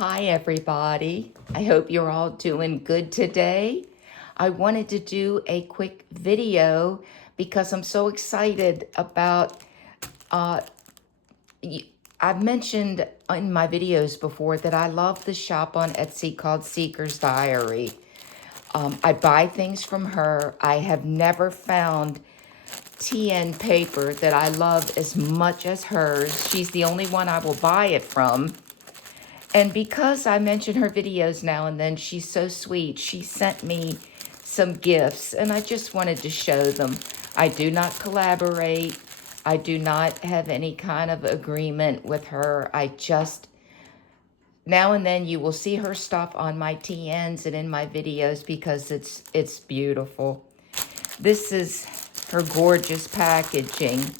Hi, everybody. I hope you're all doing good today. I wanted to do a quick video because I'm so excited about. Uh, I've mentioned in my videos before that I love the shop on Etsy called Seeker's Diary. I buy things from her. I have never found TN paper that I love as much as hers. She's the only one I will buy it from. And because I mention her videos now and then, she's so sweet. She sent me some gifts, and I just wanted to show them. I do not collaborate. I do not have any kind of agreement with her. I just, now and then you will see her stuff on my TNs and in my videos because it's beautiful. This is her gorgeous packaging.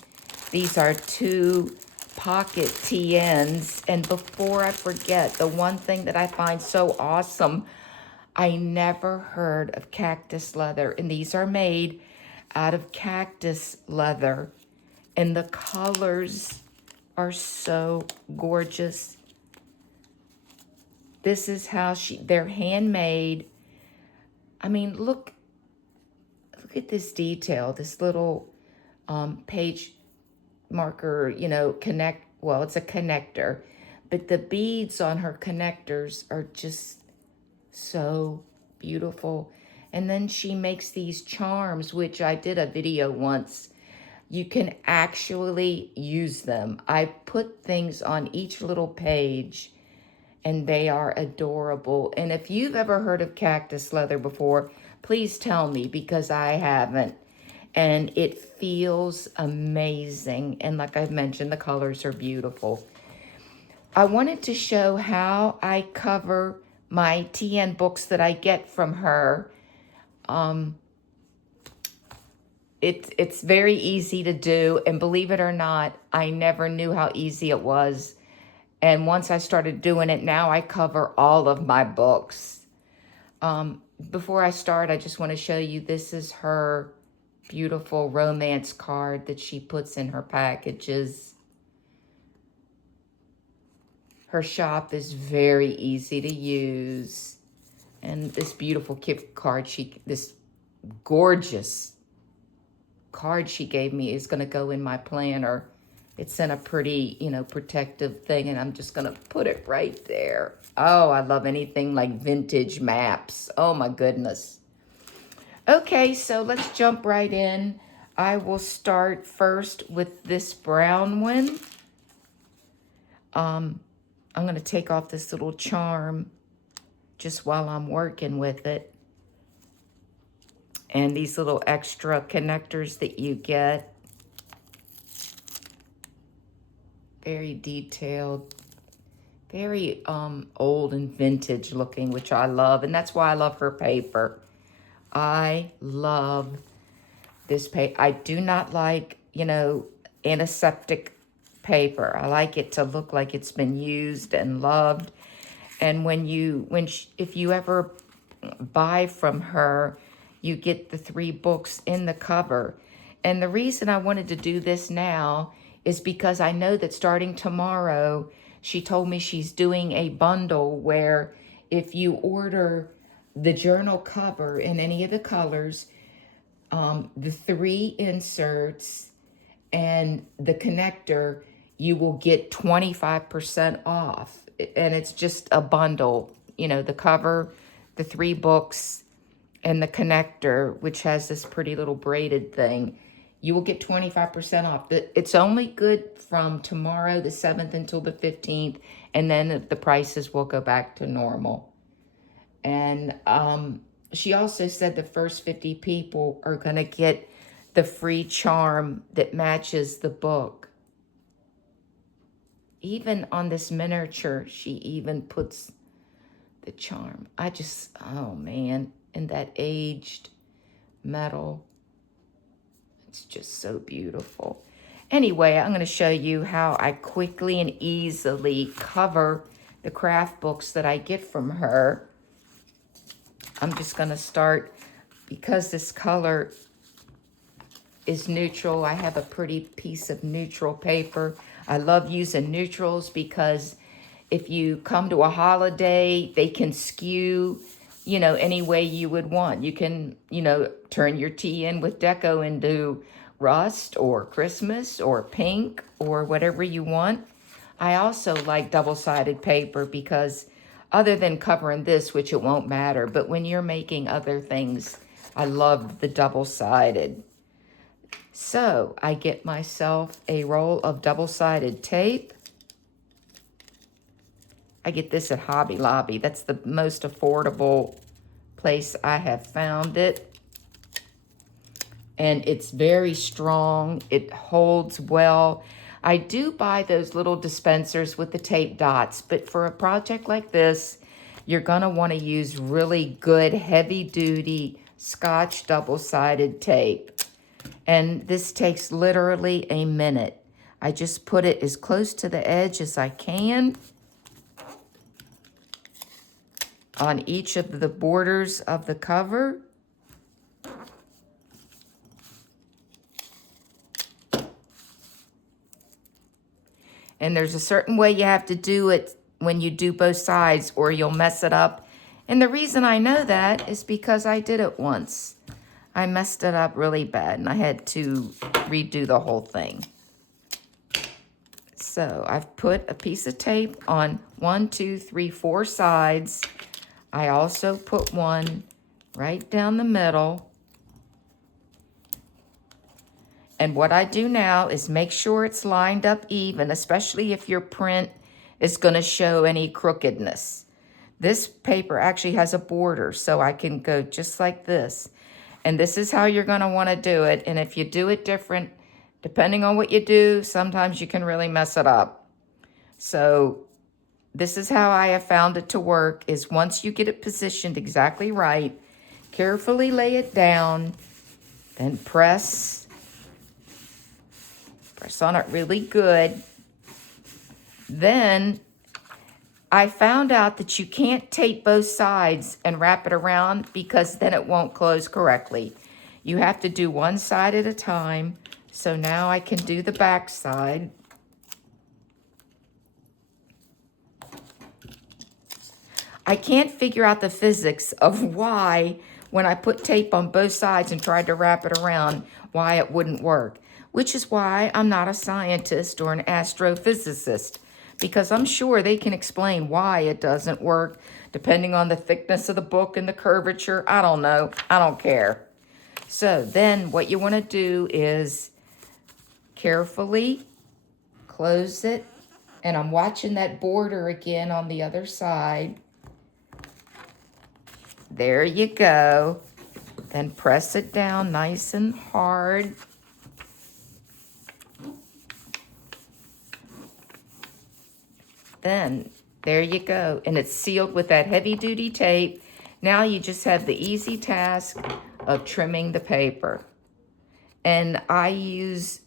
These are two pocket TNs. And before I forget, the one thing that I find so awesome, I never heard of cactus leather. And these are made out of cactus leather. And the colors are so gorgeous. This is how they're handmade. I mean, look at this detail, this little page marker, well, it's a connector, but the beads on her connectors are just so beautiful. And then she makes these charms, which I did a video once. You can actually use them. I put things on each little page and they are adorable. And if you've ever heard of cactus leather before, please tell me because I haven't. And it feels amazing. And like I've mentioned, the colors are beautiful. I wanted to show how I cover my TN books that I get from her. It's very easy to do. And believe it or not, I never knew how easy it was. And once I started doing it, now I cover all of my books. Before I start, I just want to show you, this is her beautiful romance card that she puts in her packages. Her shop is very easy to use. And this beautiful gift card, this gorgeous card she gave me is going to go in my planner. It's in a pretty, protective thing, and I'm just going to put it right there. Oh, I love anything like vintage maps. Oh, my goodness. Okay, so let's jump right in. I will start first with this brown one. I'm going to take off this little charm just while I'm working with it. And these little extra connectors that you get. Very detailed, very old and vintage looking, which I love. And that's why I love her paper. I love this paper. I do not like, antiseptic paper. I like it to look like it's been used and loved. And if you ever buy from her, you get the 3 books in the cover. And the reason I wanted to do this now is because I know that starting tomorrow, she told me she's doing a bundle where if you order the journal cover in any of the colors, the 3 inserts and the connector, you will get 25% off. And it's just a bundle, the cover, the 3 books, and the connector, which has this pretty little braided thing. You will get 25% off. It's only good from tomorrow, the 7th, until the 15th, and then the prices will go back to normal. And she also said the first 50 people are going to get the free charm that matches the book. Even on this miniature, she even puts the charm. Oh man, and that aged metal. It's just so beautiful. Anyway, I'm going to show you how I quickly and easily cover the craft books that I get from her. I'm just going to start, because this color is neutral. I have a pretty piece of neutral paper. I love using neutrals because if you come to a holiday, they can skew, any way you would want. You can, turn your tea in with deco into rust or Christmas or pink or whatever you want. I also like double-sided paper because other than covering this, which it won't matter, but when you're making other things, I love the double-sided. So I get myself a roll of double-sided tape. I get this at Hobby Lobby. That's the most affordable place I have found it. And it's very strong. It holds well. I do buy those little dispensers with the tape dots, but for a project like this, you're going to want to use really good heavy-duty Scotch double-sided tape. And this takes literally a minute. I just put it as close to the edge as I can on each of the borders of the cover. And there's a certain way you have to do it when you do both sides or you'll mess it up. And the reason I know that is because I did it once. I messed it up really bad and I had to redo the whole thing. So I've put a piece of tape on 1, 2, 3, 4 sides. I also put one right down the middle. And what I do now is make sure it's lined up even, especially if your print is going to show any crookedness. This paper actually has a border, so I can go just like this. And this is how you're going to want to do it. And if you do it different, depending on what you do, sometimes you can really mess it up. So this is how I have found it to work, is once you get it positioned exactly right, carefully lay it down, then press on it really good. Then I found out that you can't tape both sides and wrap it around because then it won't close correctly. You have to do one side at a time. So now I can do the back side. I can't figure out the physics of why, when I put tape on both sides and tried to wrap it around, why it wouldn't work. Which is why I'm not a scientist or an astrophysicist, because I'm sure they can explain why it doesn't work, depending on the thickness of the book and the curvature. I don't know. I don't care. So then what you want to do is carefully close it. And I'm watching that border again on the other side. There you go. Then press it down nice and hard. Then there you go. And it's sealed with that heavy-duty tape. Now you just have the easy task of trimming the paper. And I use,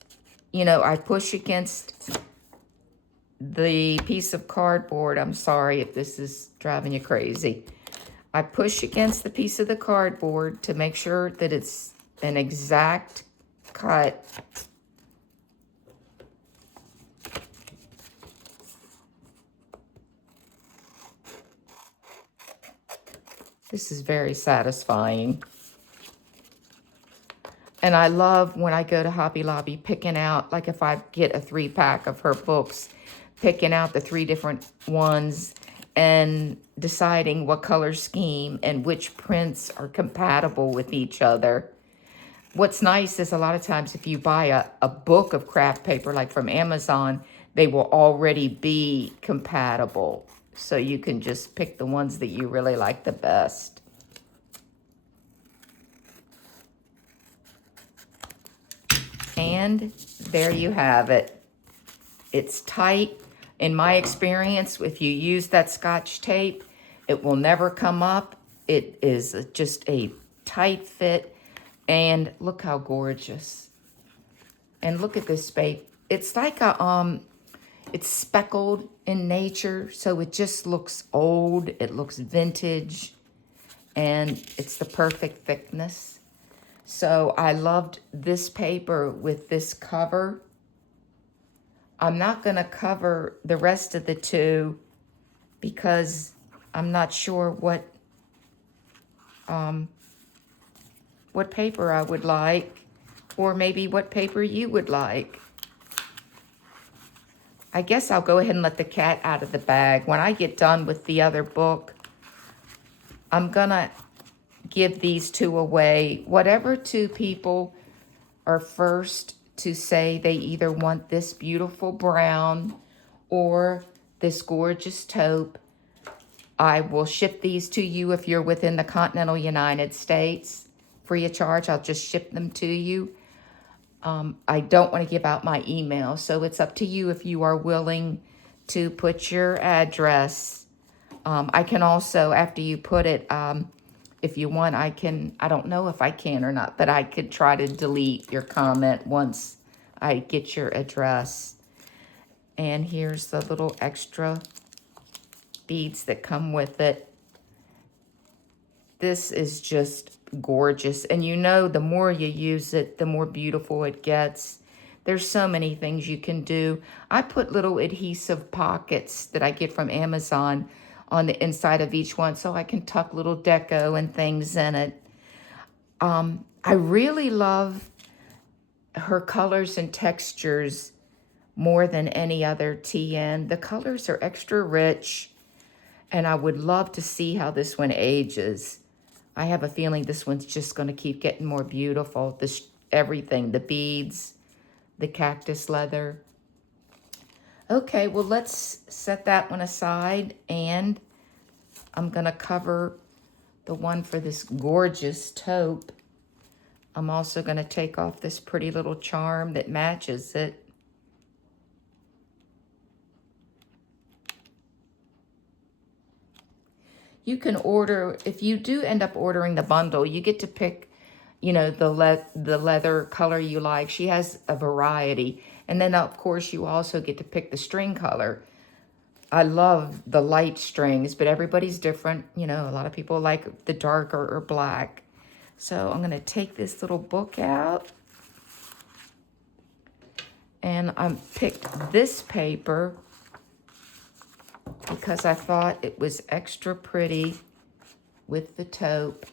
I push against the piece of cardboard. I'm sorry if this is driving you crazy. I push against the piece of the cardboard to make sure that it's an exact cut. This is very satisfying. And I love when I go to Hobby Lobby picking out, like if I get a 3-pack of her books, picking out the 3 different ones and deciding what color scheme and which prints are compatible with each other. What's nice is a lot of times if you buy a book of craft paper, like from Amazon, they will already be compatible. So you can just pick the ones that you really like the best. And there you have it. It's tight. In my experience, if you use that Scotch tape, it will never come up. It is just a tight fit. And look how gorgeous. And look at this paper. It's like it's speckled in nature, so it just looks old. It looks vintage, and it's the perfect thickness. So I loved this paper with this cover. I'm not going to cover the rest of the 2 because I'm not sure what paper I would like, or maybe what paper you would like. I guess I'll go ahead and let the cat out of the bag. When I get done with the other book, I'm gonna give these two away. Whatever two people are first to say they either want this beautiful brown or this gorgeous taupe, I will ship these to you if you're within the continental United States. Free of charge, I'll just ship them to you. I don't want to give out my email, so it's up to you if you are willing to put your address. I can also, after you put it, if you want, I don't know if I can or not, but I could try to delete your comment once I get your address. And here's the little extra beads that come with it. This is just gorgeous. And you know, the more you use it, the more beautiful it gets. There's so many things you can do. I put little adhesive pockets that I get from Amazon on the inside of each one so I can tuck little deco and things in it. I really love her colors and textures more than any other TN. The colors are extra rich, and I would love to see how this one ages. I have a feeling this one's just going to keep getting more beautiful. Everything, the beads, the cactus leather. Okay, well, let's set that one aside, and I'm going to cover the one for this gorgeous taupe. I'm also going to take off this pretty little charm that matches it. You can order, if you do end up ordering the bundle, you get to pick, you know, the leather color you like. She has a variety. And then, of course, you also get to pick the string color. I love the light strings, but everybody's different. You know, a lot of people like the darker or black. So I'm going to take this little book out. And I picked this paper because I thought it was extra pretty with the taupe.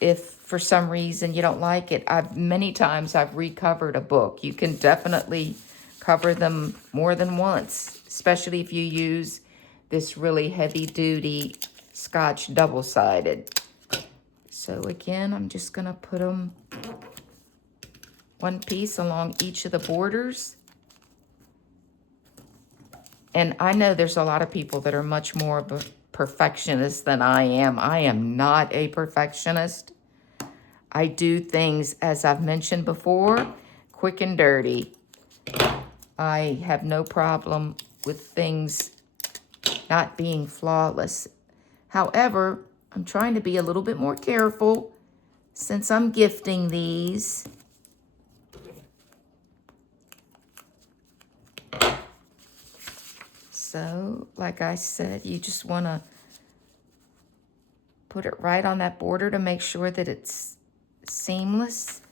If for some reason you don't like it, many times I've recovered a book. You can definitely cover them more than once, especially if you use this really heavy-duty Scotch double-sided. So again, I'm just going to put them one piece along each of the borders. And I know there's a lot of people that are much more of a perfectionist than I am. I am not a perfectionist. I do things, as I've mentioned before, quick and dirty. I have no problem with things not being flawless. However, I'm trying to be a little bit more careful since I'm gifting these. So, like I said, you just want to put it right on that border to make sure that it's seamless,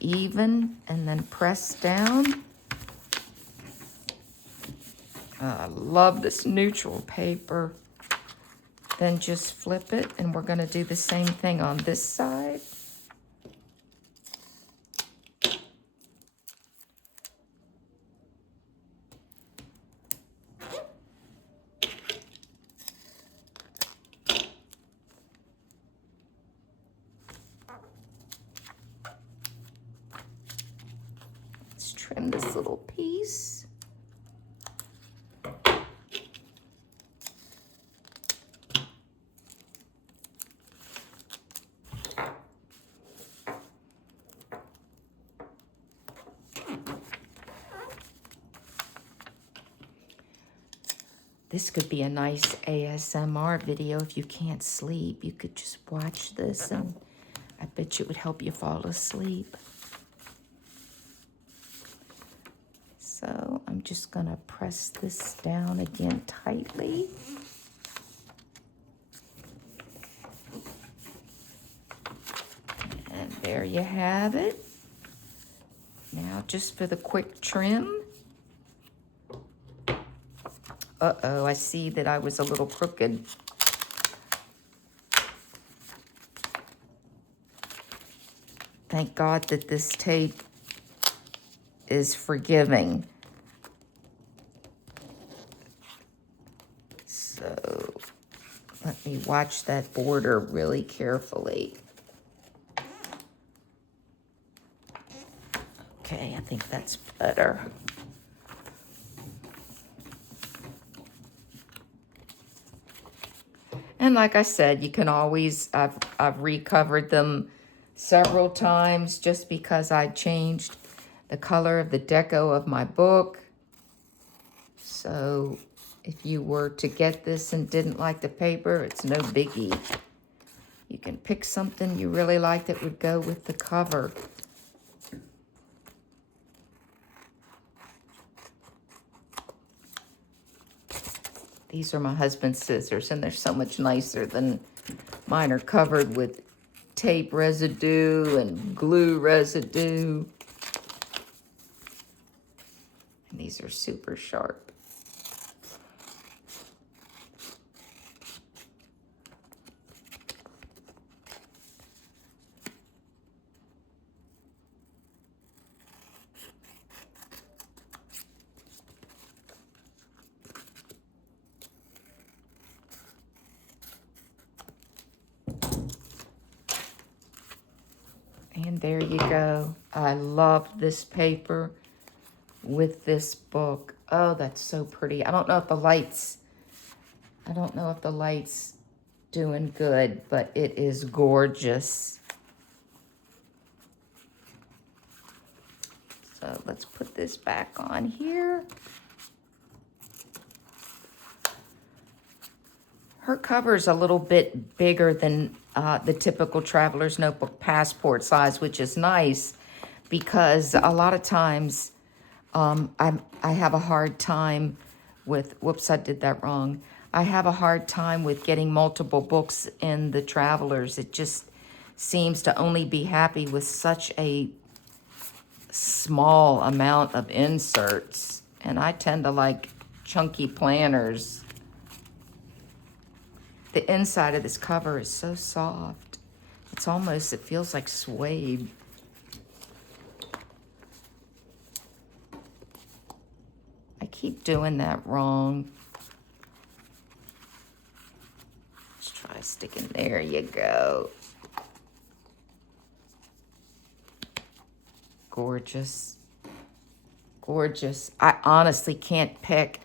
even, and then press down. I love this neutral paper. Then just flip it, and we're going to do the same thing on this side. Let's trim this little piece. This could be a nice ASMR video if you can't sleep. You could just watch this, and I bet you it would help you fall asleep. So I'm just gonna press this down again tightly. And there you have it. Now just for the quick trim. Uh-oh, I see that I was a little crooked. Thank God that this tape is forgiving. So let me watch that border really carefully. Okay, I think that's better. And like I said, you can always, I've recovered them several times just because I changed the color of the deco of my book. So if you were to get this and didn't like the paper, it's no biggie. You can pick something you really like that would go with the cover. These are my husband's scissors, and they're so much nicer than mine are covered with tape residue and glue residue. And these are super sharp. And there you go. I love this paper with this book. Oh, that's so pretty. I don't know if the light's doing good, but it is gorgeous. So let's put this back on here. Her cover is a little bit bigger than the typical Traveler's Notebook passport size, which is nice because a lot of times I have a hard time with, whoops, I did that wrong. I have a hard time with getting multiple books in the Travelers. It just seems to only be happy with such a small amount of inserts. And I tend to like chunky planners. The inside of this cover is so soft. It's almost, it feels like suede. I keep doing that wrong. Let's try sticking, there you go. Gorgeous. Gorgeous. I honestly can't pick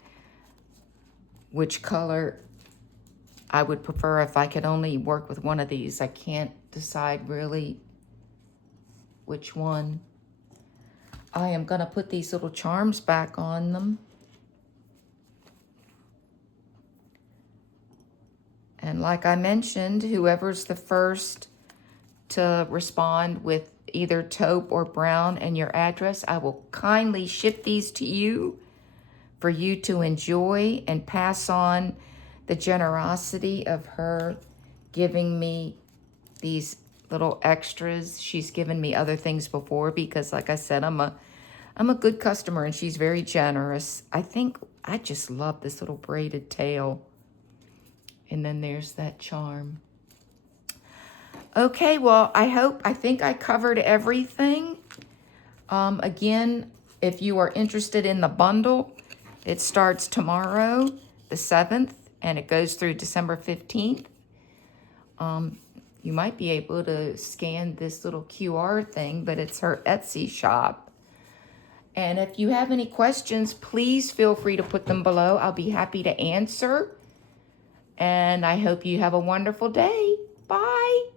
which color I would prefer if I could only work with one of these. I can't decide really which one. I am gonna put these little charms back on them. And like I mentioned, whoever's the first to respond with either taupe or brown and your address, I will kindly ship these to you for you to enjoy and pass on the generosity of her giving me these little extras. She's given me other things before because, like I said, I'm a good customer and she's very generous. I think I just love this little braided tail. And then there's that charm. Okay, well, I think I covered everything. Again, if you are interested in the bundle, it starts tomorrow, the 7th, and it goes through December 15th. You might be able to scan this little QR thing, but it's her Etsy shop. And if you have any questions, please feel free to put them below. I'll be happy to answer. And I hope you have a wonderful day. Bye.